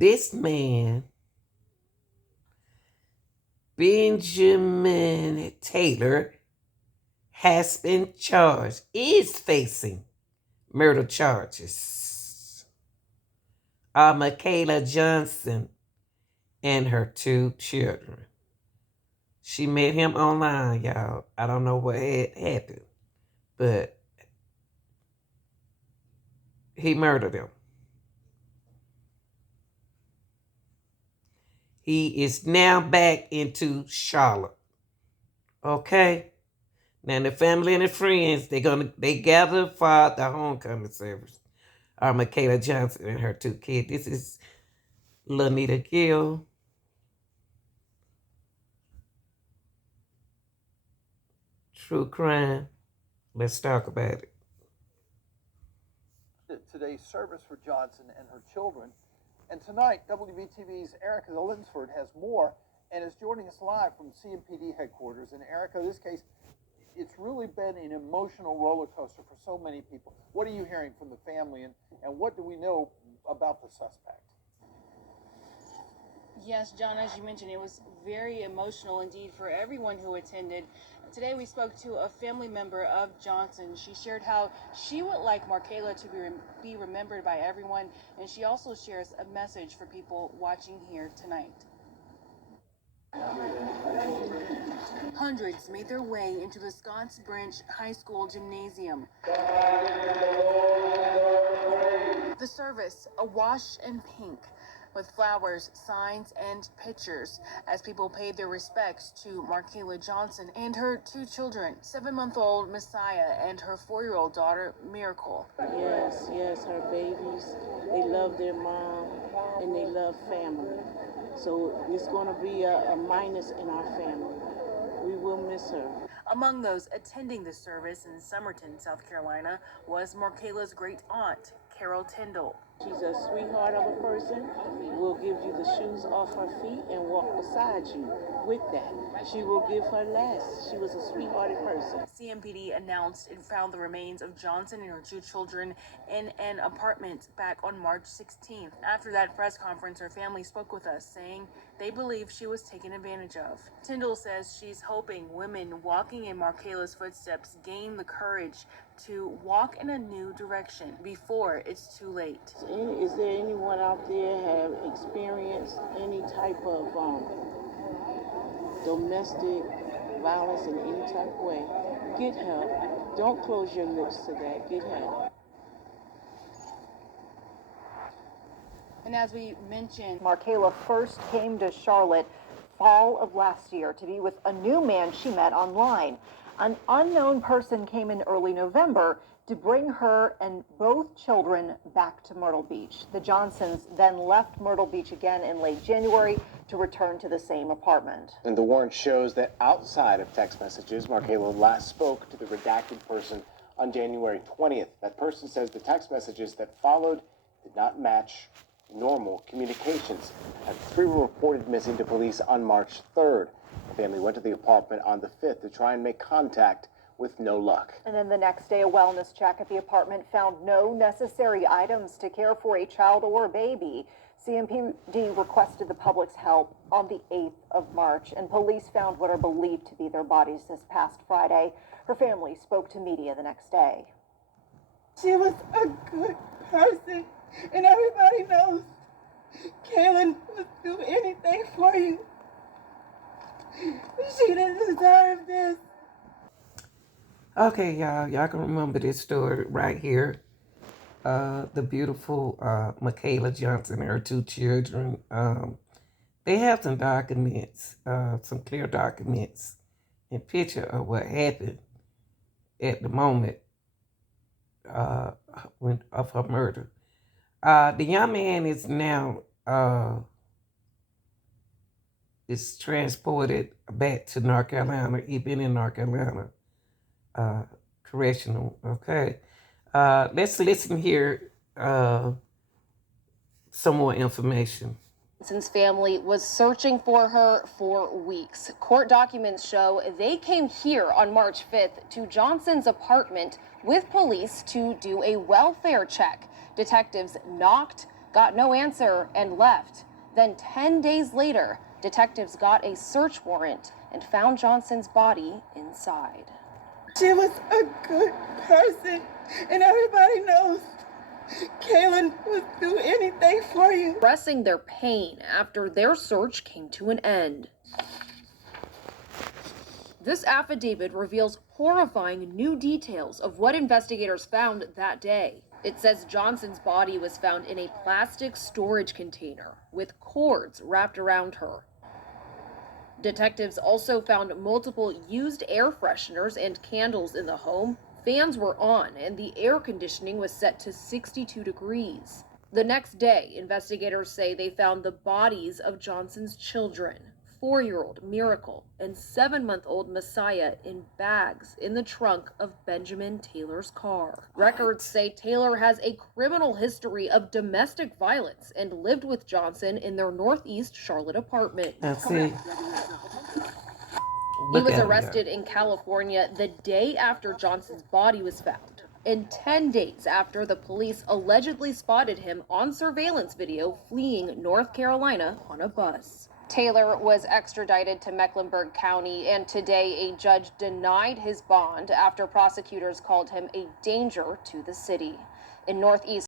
This man, Benjamin Taylor, has been charged, is facing murder charges. Markayla Johnson and her 2 children. She met him online, y'all. I don't know what had happened, but he murdered him. He is now back into Charlotte. Okay? Now the family and the friends, they gather for the homecoming service. Markayla Johnson and her 2 kids. This is Lanita Gill. True crime. Let's talk about it. Today's service for Johnson and her children. And tonight, WBTV's Erica Linsford has more and is joining us live from CMPD headquarters. And Erica, this case, it's really been an emotional roller coaster for so many people. What are you hearing from the family, and what do we know about the suspect? Yes, John, as you mentioned, it was very emotional indeed for everyone who attended. Today we spoke to a family member of Johnson. She shared how she would like Markayla to be remembered by everyone, and she also shares a message for people watching here tonight. Hundreds made their way into the Scotts Branch High School gymnasium. The service, awash in pink, with flowers, signs, and pictures, as people paid their respects to Markayla Johnson and her 2 children, 7-month-old Messiah and her 4-year-old daughter, Miracle. Yes, her babies, they love their mom, and they love family. So it's going to be a minus in our family. We will miss her. Among those attending the service in Somerton, South Carolina, was Markayla's great aunt, Carol Tyndall. She's a sweetheart of a person. Will give you the shoes off her feet and walk beside you with that. She will give her less. She was a sweethearted person. CMPD announced it found the remains of Johnson and her 2 children in an apartment back on March 16th. After that press conference, her family spoke with us, saying they believe she was taken advantage of. Tyndall says she's hoping women walking in Markayla's footsteps gain the courage to walk in a new direction before it's too late. Is there anyone out there have experienced any type of domestic violence in any type of way? Get help. Don't close your lips to that. Get help. And as we mentioned, Markayla first came to Charlotte fall of last year to be with a new man she met online. An unknown person came in early November to bring her and both children back to Myrtle Beach. The Johnsons then left Myrtle Beach again in late January to return to the same apartment. And the warrant shows that outside of text messages, Markayla last spoke to the redacted person on January 20th. That person says the text messages that followed did not match normal communications. And 3 were reported missing to police on March 3rd. The family went to the apartment on the 5th to try and make contact with no luck. And then the next day, a wellness check at the apartment found no necessary items to care for a child or a baby. CMPD requested the public's help on the 8th of March, and police found what are believed to be their bodies this past Friday. Her family spoke to media the next day. She was a good person, and everybody knows Kaylin would do anything for you. She didn't deserve this. Okay, y'all can remember this story right here. The beautiful Markayla Johnson and her 2 children. They have some documents, some clear documents and picture of what happened at the moment of her murder. The young man is now is transported back to North Carolina. He's been in North Carolina correctional. Okay, let's listen here. Some more information. Johnson's family was searching for her for weeks. Court documents show they came here on March 5th to Johnson's apartment with police to do a welfare check. Detectives knocked, got no answer, and left. Then 10 days later, detectives got a search warrant and found Johnson's body inside. She was a good person, and everybody knows Kaylin would do anything for you. Expressing their pain after their search came to an end. This affidavit reveals horrifying new details of what investigators found that day. It says Johnson's body was found in a plastic storage container with cords wrapped around her. Detectives also found multiple used air fresheners and candles in the home. Fans were on and the air conditioning was set to 62 degrees. The next day, investigators say they found the bodies of Johnson's children, 4-year-old Miracle and 7-month-old Messiah, in bags in the trunk of Benjamin Taylor's car. Records say Taylor has a criminal history of domestic violence and lived with Johnson in their Northeast Charlotte apartment. That's it. He was arrested in California the day after Johnson's body was found, and 10 days after the police allegedly spotted him on surveillance video fleeing North Carolina on a bus. Taylor was extradited to Mecklenburg County, and today a judge denied his bond after prosecutors called him a danger to the city. In Northeast